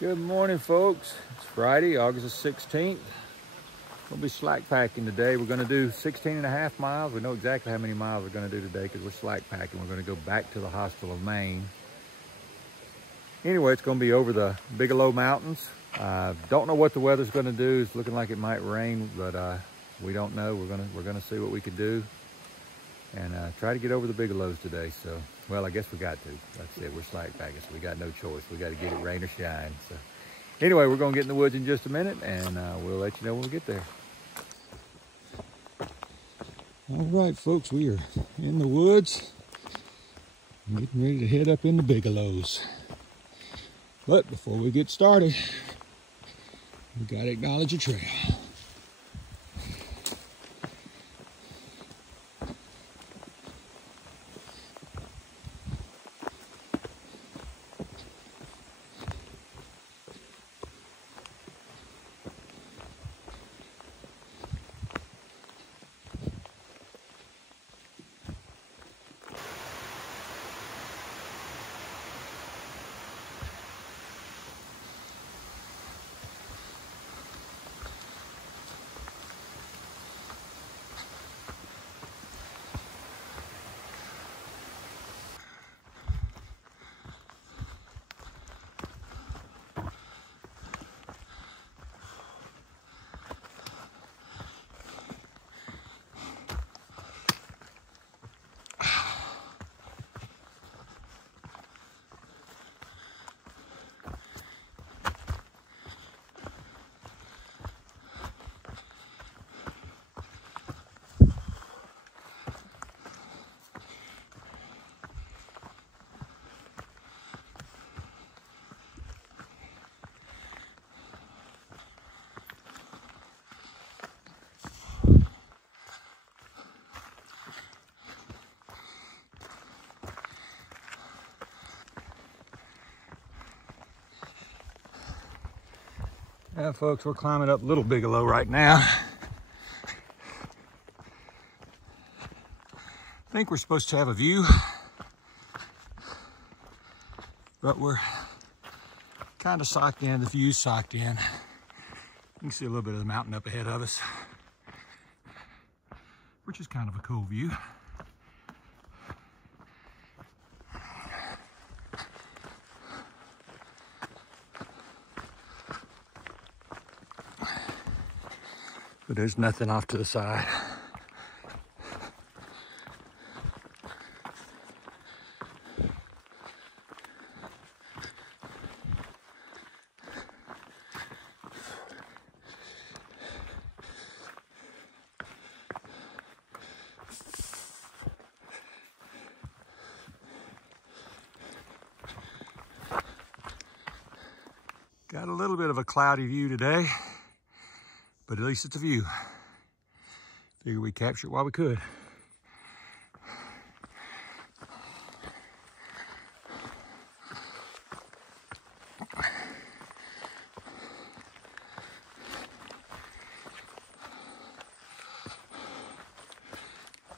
Good morning, folks. It's Friday, August the 16th. We'll be slack packing today. We're going to do 16.5 miles. We know exactly how many miles we're going to do today because we're slack packing. We're going to go back to the Hostel of Maine. Anyway, it's going to be over the Bigelow Mountains. Don't know what the weather's going to do. It's looking like it might rain, but we don't know. We're going to see what we can do and try to get over the Bigelows today. So, well, I guess we got to. Like I said, we're slack packing, so we got no choice. We got to get it rain or shine. So, anyway, we're going to get in the woods in just a minute, and we'll let you know when we get there. All right, folks, we are in the woods, getting ready to head up in the Bigelows. But before we get started, we got to acknowledge the trail. Yeah, folks, we're climbing up Little Bigelow right now. I think we're supposed to have a view, but we're kind of socked in. The view's socked in. You can see a little bit of the mountain up ahead of us, which is kind of a cool view. But there's nothing off to the side. Got a little bit of a cloudy view today, but at least it's a view. Figure we capture it while we could.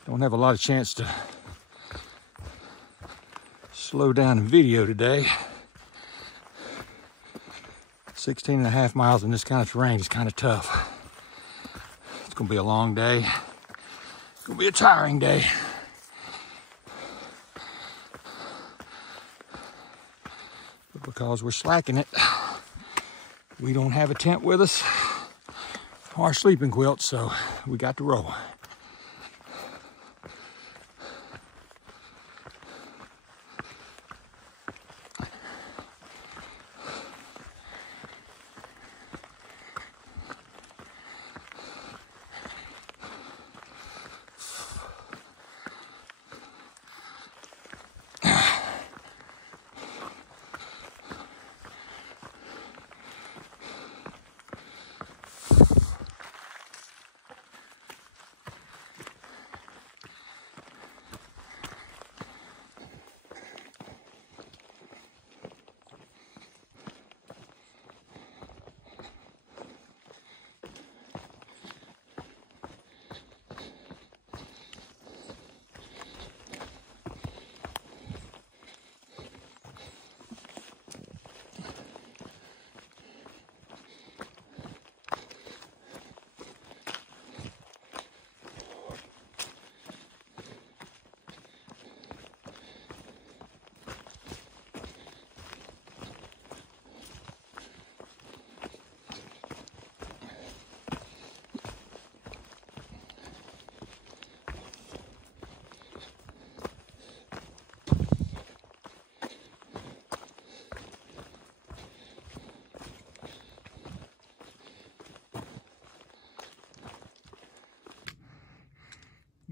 Don't have a lot of chance to slow down and video today. 16.5 miles in this kind of terrain is kind of tough. It's gonna be a long day. It's gonna be a tiring day. But because we're slacking it, we don't have a tent with us or sleeping quilt, so we got to roll.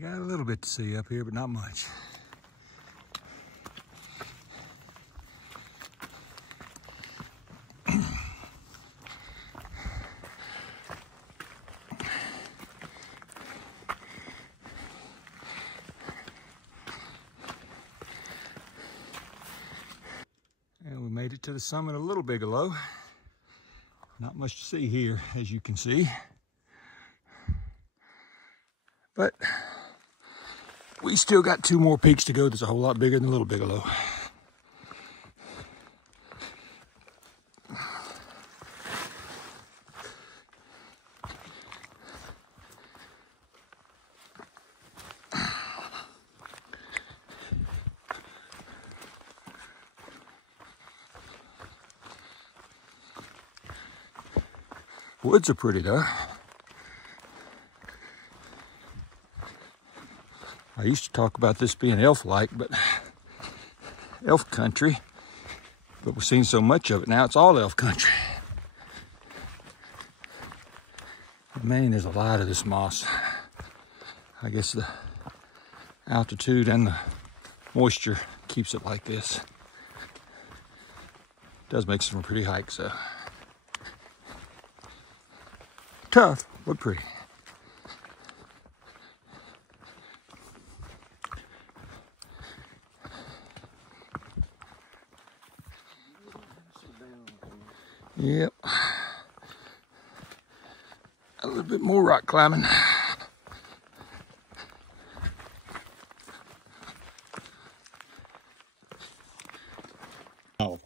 Got a little bit to see up here, but not much. And we made it to the summit of Little Bigelow. Not much to see here, as you can see. But we still got 2 more peaks to go that's a whole lot bigger than Little Bigelow. Woods are pretty though. I used to talk about this being elf-like, but elf country. But we're seeing so much of it now, it's all elf country. But man, there's a lot of this moss. I guess the altitude and the moisture keeps it like this. It does make some pretty hikes though. Tough, but pretty. Yep. A little bit more rock climbing. Oh,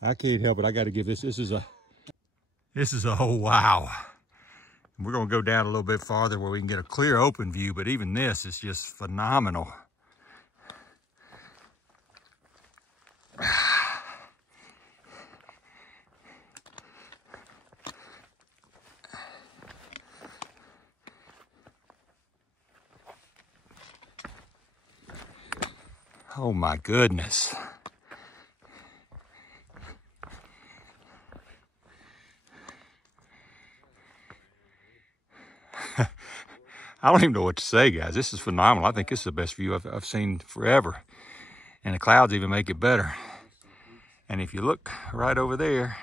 I can't help it. I got to give this. This is a oh wow. We're gonna go down a little bit farther where we can get a clear open view, but even this is just phenomenal. Oh my goodness. I don't even know what to say, guys. This is phenomenal. I think this is the best view I've seen forever. And the clouds even make it better. And if you look right over there,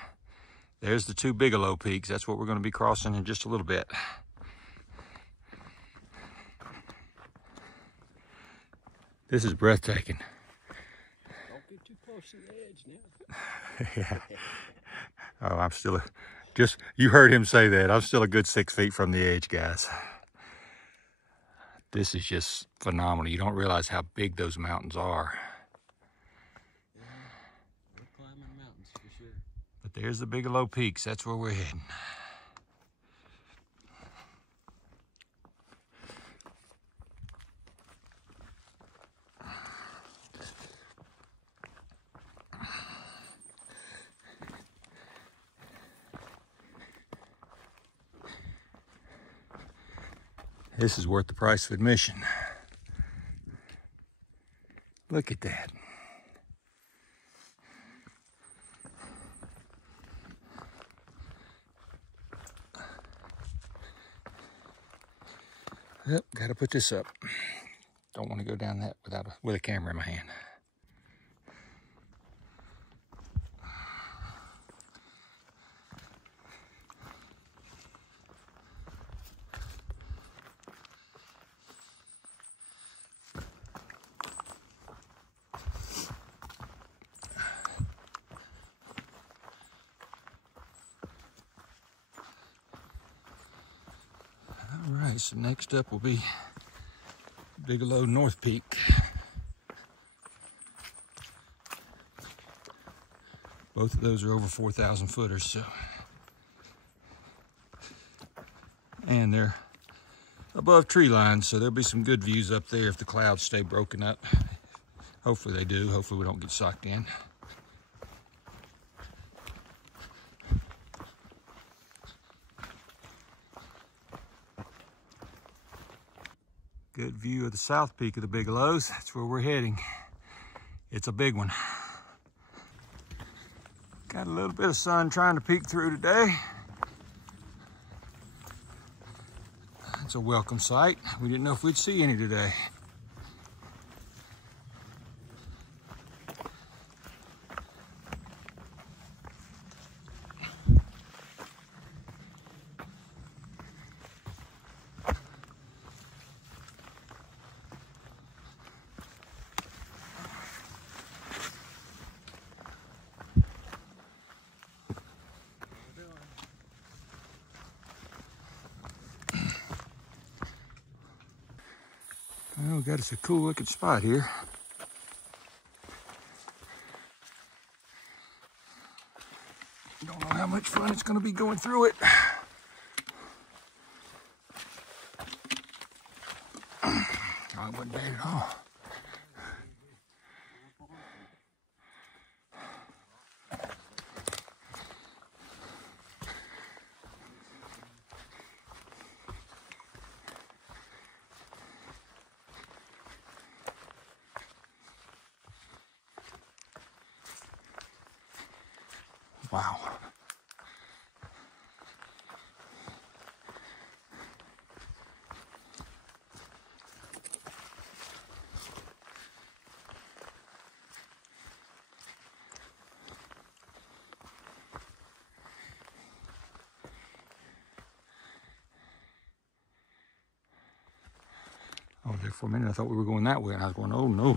there's the 2 Bigelow peaks. That's what we're going to be crossing in just a little bit. This is breathtaking. Don't get too close to the edge now. Yeah. Oh, I'm still you heard him say that. I'm still a good 6 feet from the edge, guys. This is just phenomenal. You don't realize how big those mountains are. Yeah, we're climbing mountains for sure. But there's the Bigelow Peaks. That's where we're heading. This is worth the price of admission. Look at that. Yep, gotta put this up. Don't want to go down that with a camera in my hand. All right, so next up will be Bigelow North Peak. Both of those are over 4,000 footers, so. And they're above tree line, so there'll be some good views up there if the clouds stay broken up. Hopefully they do. Hopefully we don't get sucked in. Good view of the south peak of the Bigelows. That's where we're heading. It's a big one. Got a little bit of sun trying to peek through today. That's a welcome sight. We didn't know if we'd see any today. Well, we got us a cool looking spot here. Don't know how much fun it's going to be going through it. Oh, it wasn't bad at all. Wow. Oh, there for a minute I thought we were going that way, and I was going, oh no.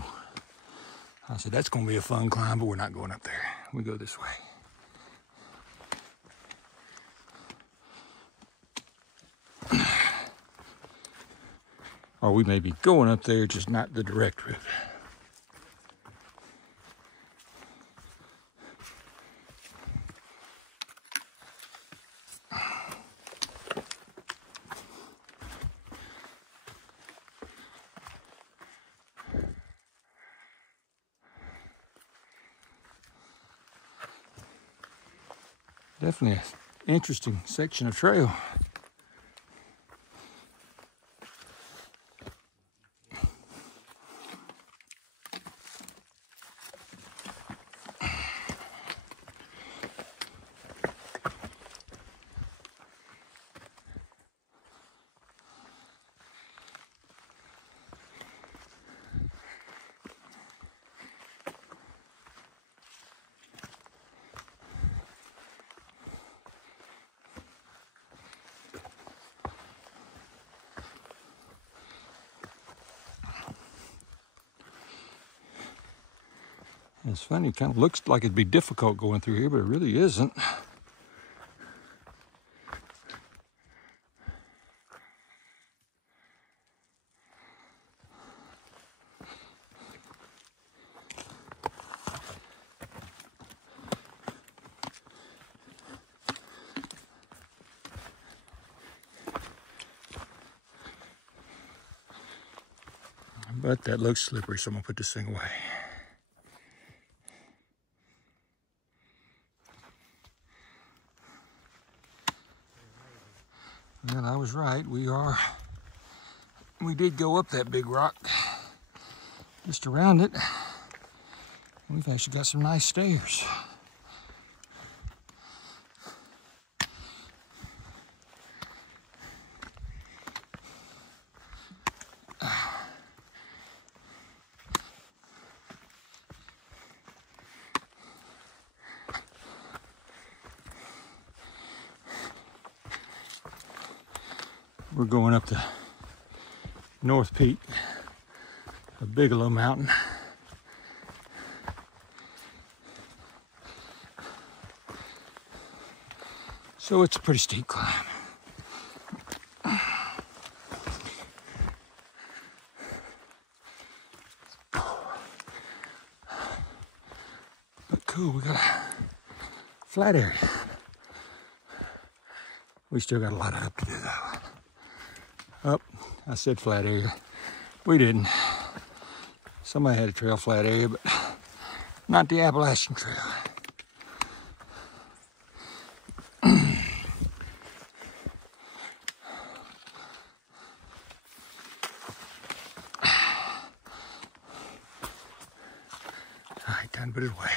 I said, that's going to be a fun climb, but we're not going up there. We go this way. Or we may be going up there, just not the direct route. Definitely an interesting section of trail. It's funny, it kind of looks like it'd be difficult going through here, but it really isn't. But that looks slippery, so I'm gonna put this thing away. Well, I was right. We did go up that big rock. Just around it, we've actually got some nice stairs. We're going up the North Peak of Bigelow Mountain. So it's a pretty steep climb. But cool, we got a flat area. We still got a lot of up to do though. Up, I said flat area. We didn't. Somebody had a trail flat area, but not the Appalachian Trail. All right, time to put it away.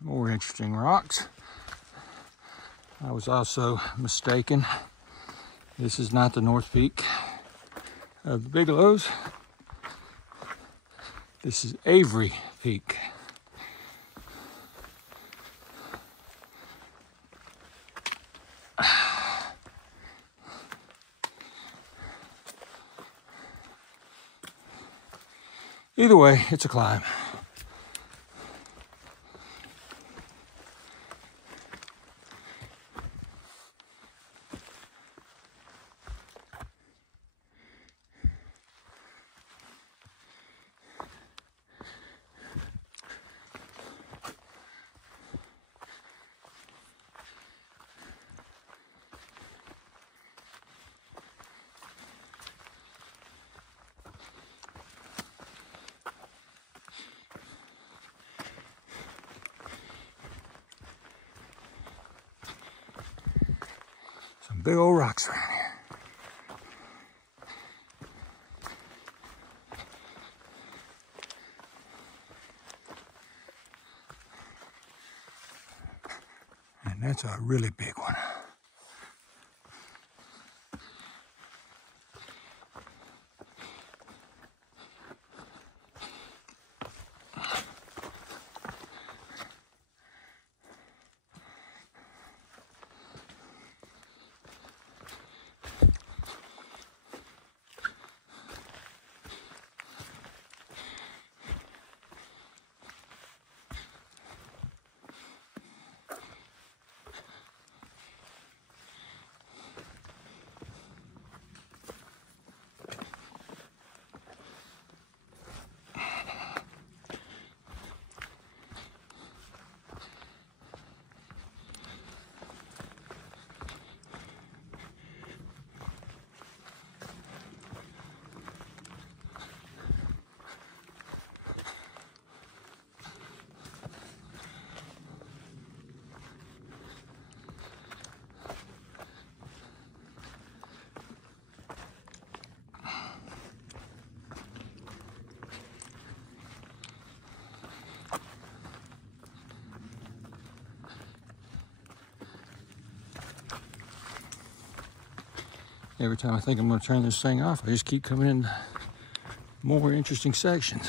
More interesting rocks. I was also mistaken This is not the North Peak of the Bigelows. This is Avery Peak. Either way, it's a climb. Some big old rocks around here. And that's a really big one. Every time I think I'm going to turn this thing off, I just keep coming in more interesting sections.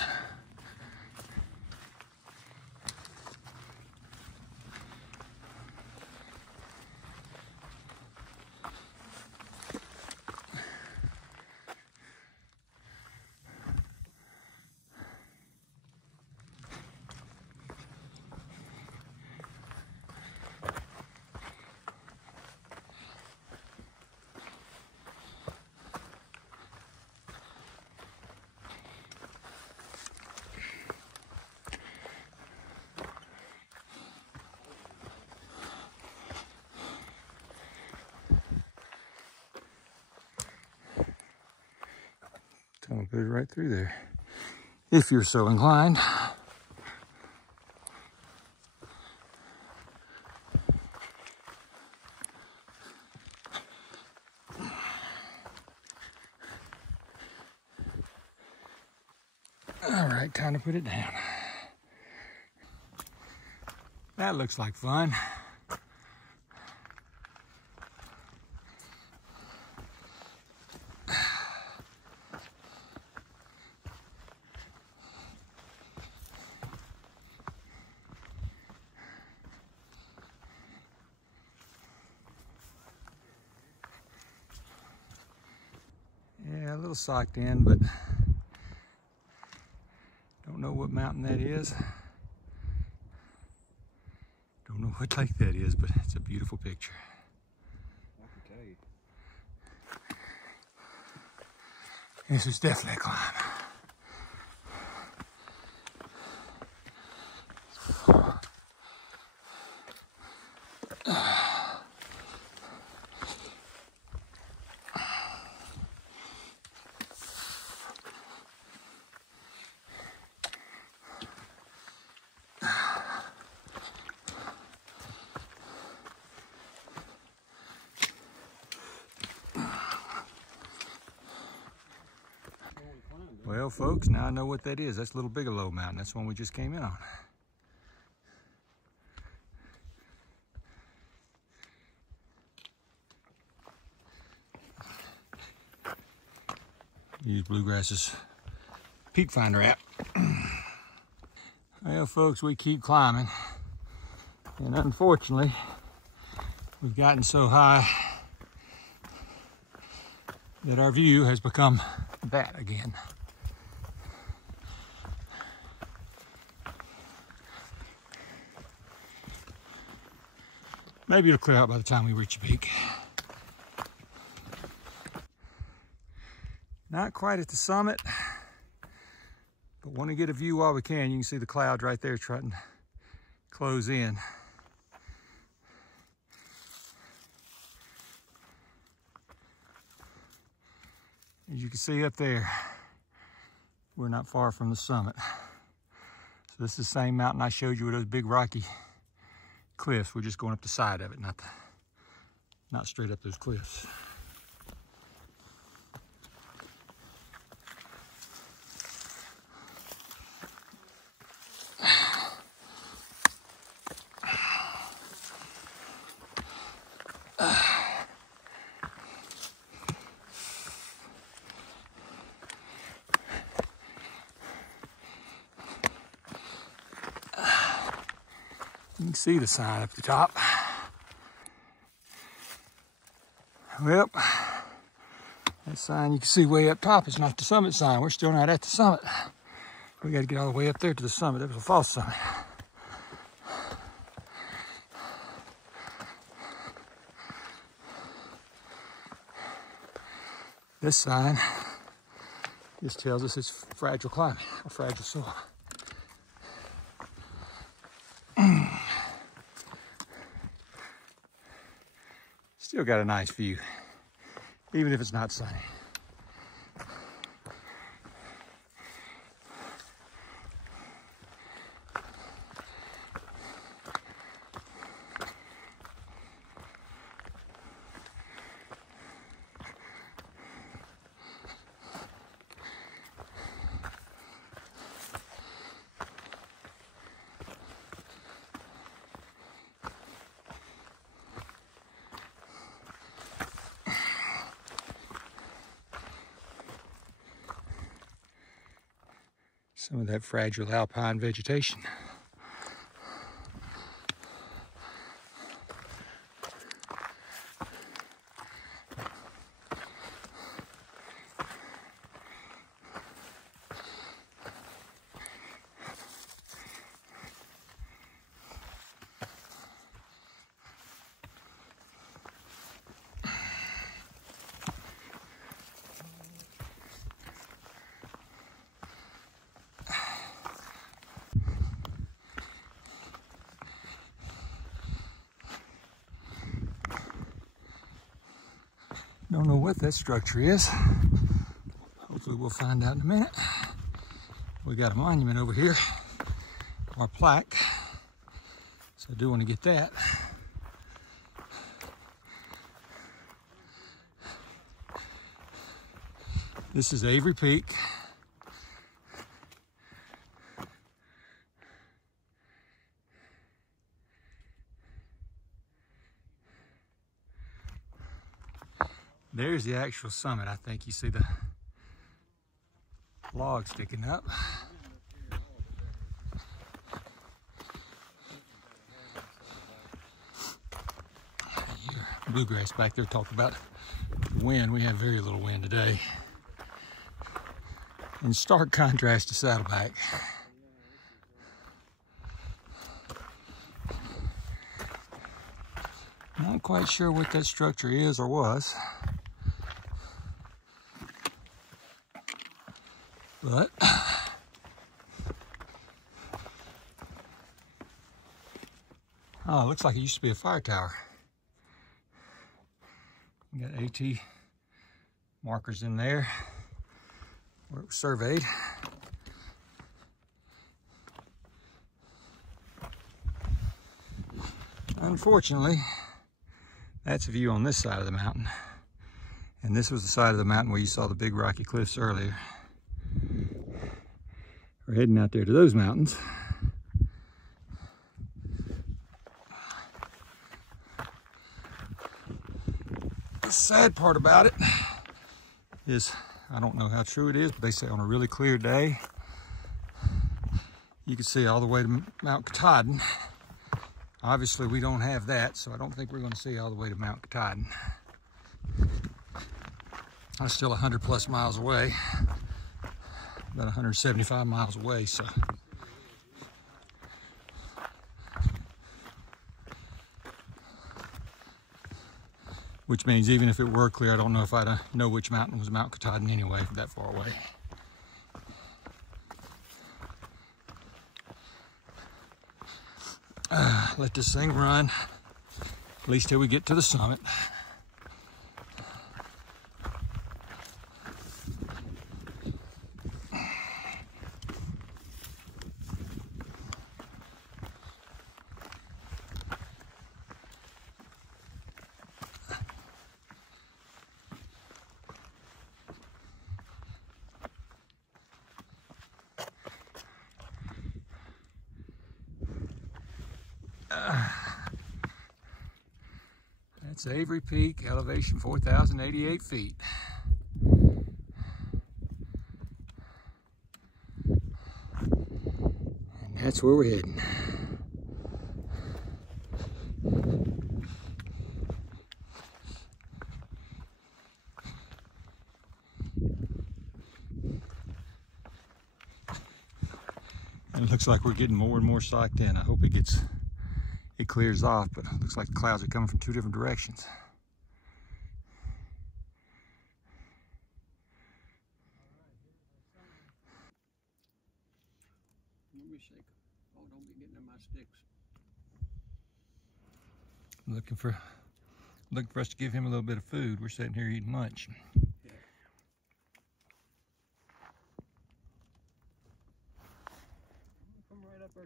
Tunnel goes right through there, if you're so inclined. All right, time to put it down. That looks like fun. Yeah, a little socked in, but don't know what mountain that is. Don't know what lake that is, but it's a beautiful picture. I can tell you. This is definitely a climb. Well, folks, now I know what that is. That's Little Bigelow Mountain. That's the one we just came in on. use Bluegrass's Peak Finder app. Well, folks, we keep climbing, and unfortunately, we've gotten so high that our view has become that again. Maybe it'll clear out by the time we reach the peak. Not quite at the summit, but want to get a view while we can. You can see the clouds right there trying to close in. As you can see up there, we're not far from the summit. So this is the same mountain I showed you with those big rocky cliffs. We're just going up the side of it, not straight up those cliffs. You can see the sign up the top. Well, that sign you can see way up top is not the summit sign. We're still not at the summit. We got to get all the way up there to the summit. That was a false summit. This sign just tells us it's fragile climate or fragile soil. Still got a nice view, even if it's not sunny. Some of that fragile alpine vegetation. Don't know what that structure is. Hopefully we'll find out in a minute. We got a monument over here, or a plaque, so I do want to get that. This is Avery Peak. There's the actual summit. I think you see the log sticking up. Bluegrass back there talked about wind. We have very little wind today. In stark contrast to Saddleback. Not quite sure what that structure is or was. But oh, it looks like it used to be a fire tower. We got AT markers in there where it was surveyed. Unfortunately, that's a view on this side of the mountain. And this was the side of the mountain where you saw the big rocky cliffs earlier. We're heading out there to those mountains. The sad part about it is I don't know how true it is, but they say on a really clear day, you can see all the way to Mount Katahdin. Obviously, we don't have that, so I don't think we're going to see all the way to Mount Katahdin. I'm still 100 plus miles away, about 175 miles away, so. Which means even if it were clear, I don't know if I'd know which mountain was Mount Katahdin anyway, that far away. Let this thing run, at least till we get to the summit. That's Avery Peak, elevation 4,088 feet. And that's where we're heading. And it looks like we're getting more and more socked in. I hope it clears off, but it looks like the clouds are coming from two different directions. Let me shake. Oh, don't be getting in my sticks. Looking for us to give him a little bit of food. We're sitting here eating lunch. Yeah. Come right up there.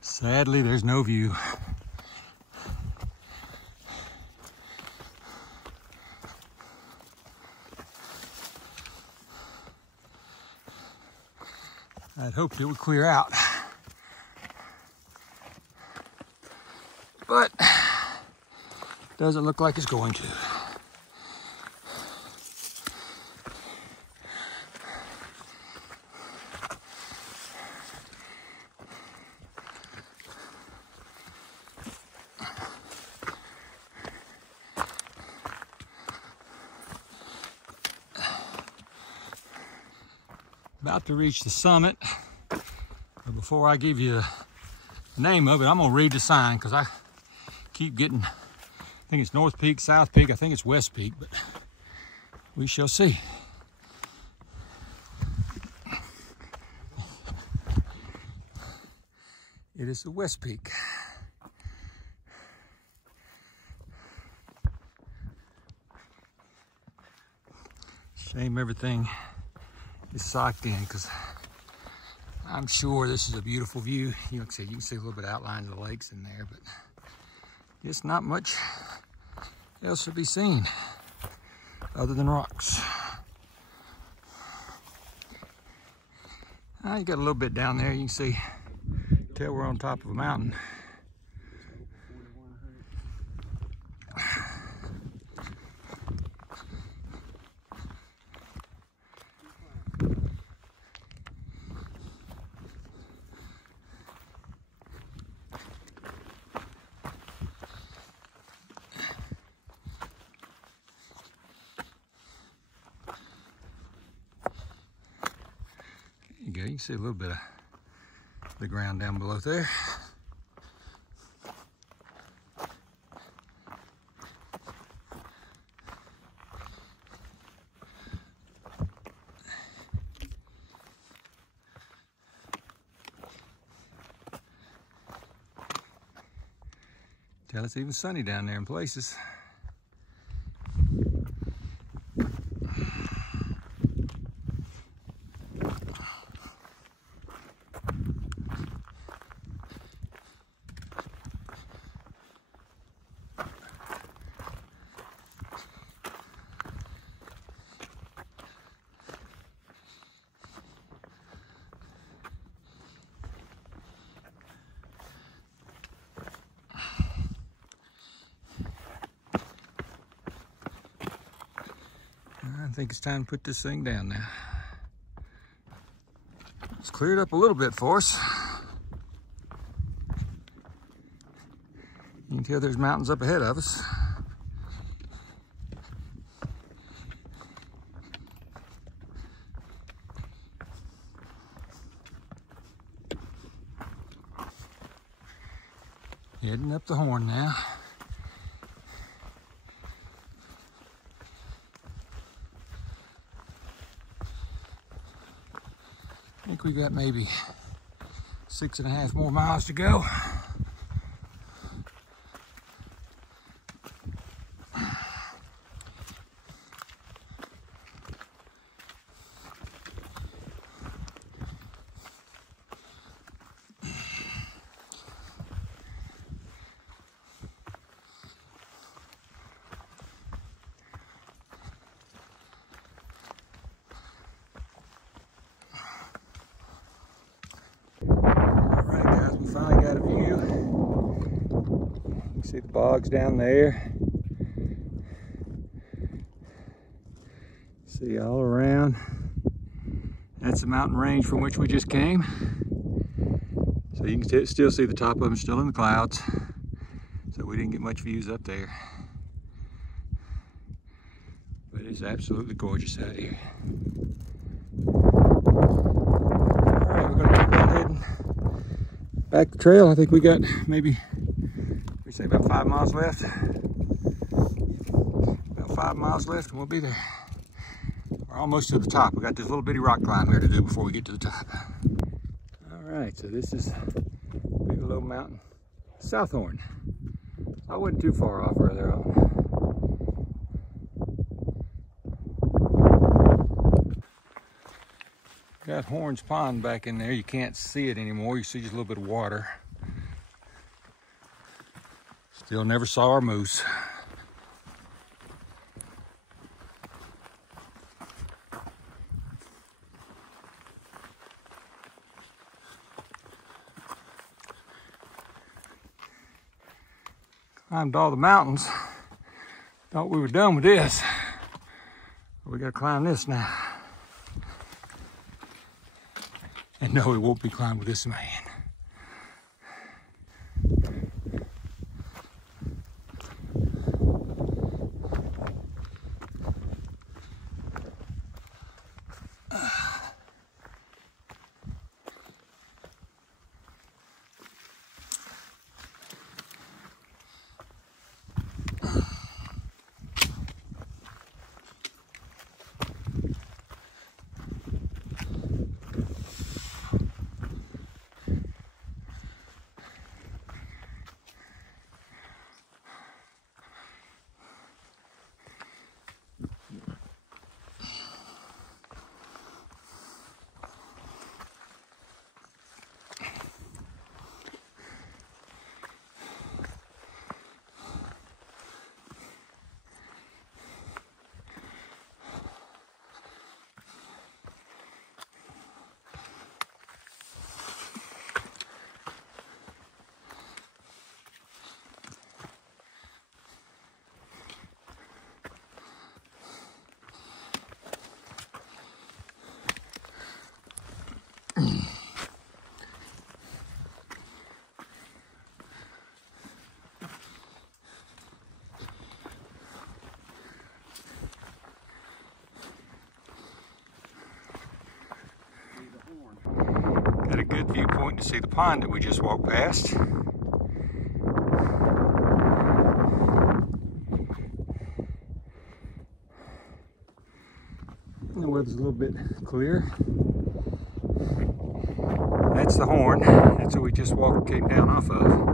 Sadly, there's no view. I'd hoped it would clear out, but doesn't look like it's going to. About to reach the summit, but before I give you the name of it, I'm gonna read the sign because I keep getting, I think it's North Peak, South Peak, I think it's West Peak, but we shall see. It is the West Peak. Shame everything is socked in because I'm sure this is a beautiful view. You can see a little bit of outlines of the lakes in there, but it's not much else to be seen other than rocks. You got a little bit down there. You can tell we're on top of a mountain. You can see a little bit of the ground down below there. Tell it's even sunny down there in places. I think it's time to put this thing down now. It's cleared up a little bit for us. You can tell there's mountains up ahead of us. Heading up the Horn now. I think we got maybe 6.5 more miles to go. Finally got a view. You can see the bogs down there. See all around. That's the mountain range from which we just came. So you can still see the top of them still in the clouds. So we didn't get much views up there. But it's absolutely gorgeous out here. Alright, we're gonna keep on heading back the trail. I think we got maybe, we say about 5 miles left. About 5 miles left and we'll be there. We're almost to the top. We got this little bitty rock climb here to do before we get to the top. All right, so this is Bigelow Mountain, South Horn. I wasn't too far off earlier on. Got Horns Pond back in there. You can't see it anymore. You see just a little bit of water. Still never saw our moose. Climbed all the mountains. Thought we were done with this. But we gotta climb this now. And no, it won't be climbed with this man. Got a good viewpoint to see the pond that we just walked past. The weather's a little bit clear. That's the Horn. That's what we just came down off of.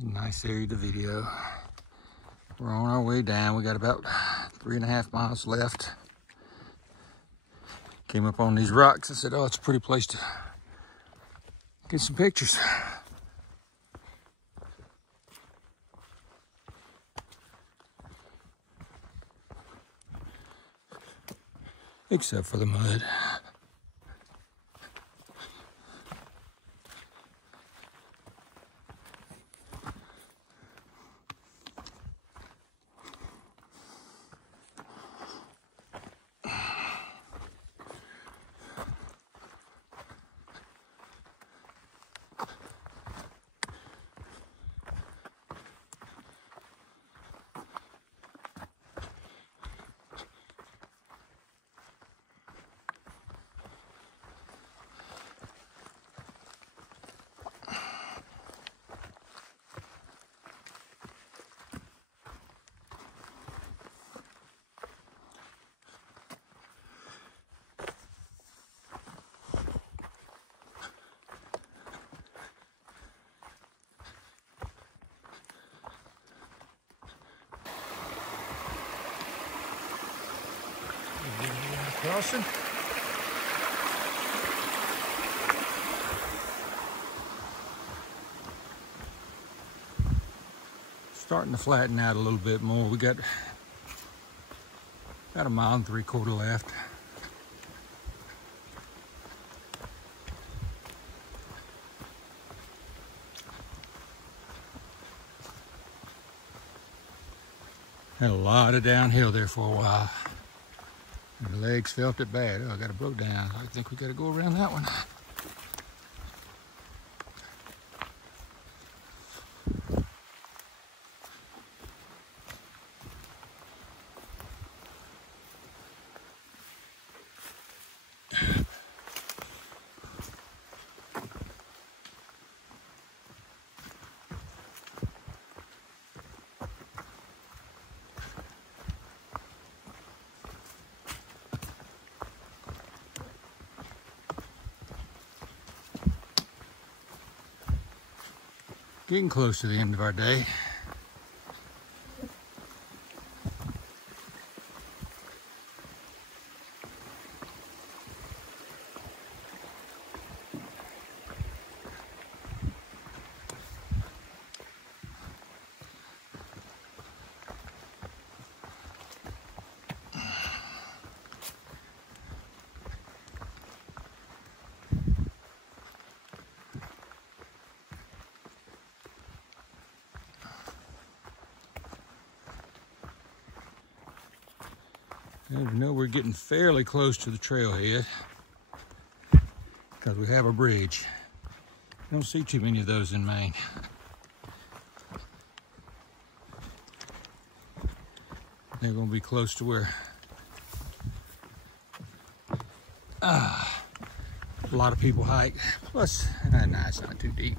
Nice area to video. We're on our way down. We got about 3.5 miles left. Came up on these rocks. I said, oh, it's a pretty place to get some pictures. except for the mud. Crossing. Starting to flatten out a little bit more. We got about 1 3/4 miles left. Had a lot of downhill there for a while. My legs felt it bad. Oh, I got it broke down. I think we got to go around that one. Getting close to the end of our day. And we know we're getting fairly close to the trailhead because we have a bridge. I don't see too many of those in Maine. They're going to be close to where a lot of people hike. Plus, nah, it's not too deep.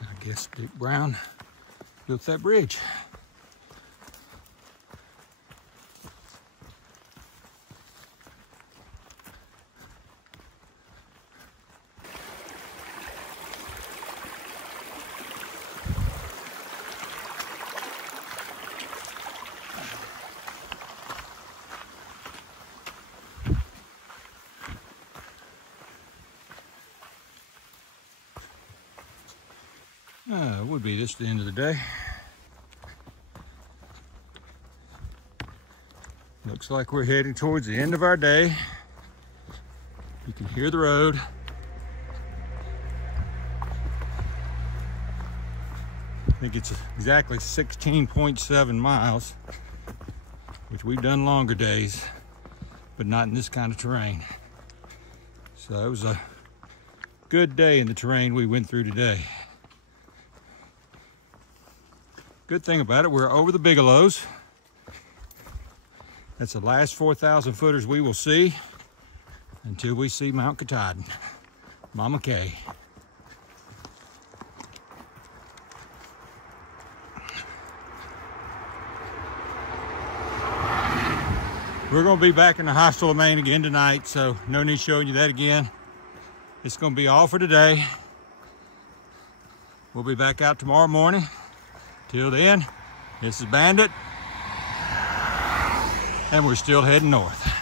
I guess Dick Brown built that bridge. It would be this the end of the day. Looks like we're heading towards the end of our day. You can hear the road. I think it's exactly 16.7 miles, which we've done longer days, but not in this kind of terrain. So it was a good day in the terrain we went through today. Good thing about it, we're over the Bigelows. That's the last 4,000 footers we will see until we see Mount Katahdin, Mama K. We're going to be back in the hostel of Maine again tonight, so no need showing you that again. It's going to be all for today. We'll be back out tomorrow morning. Till then, This is Bandit, and we're still heading north.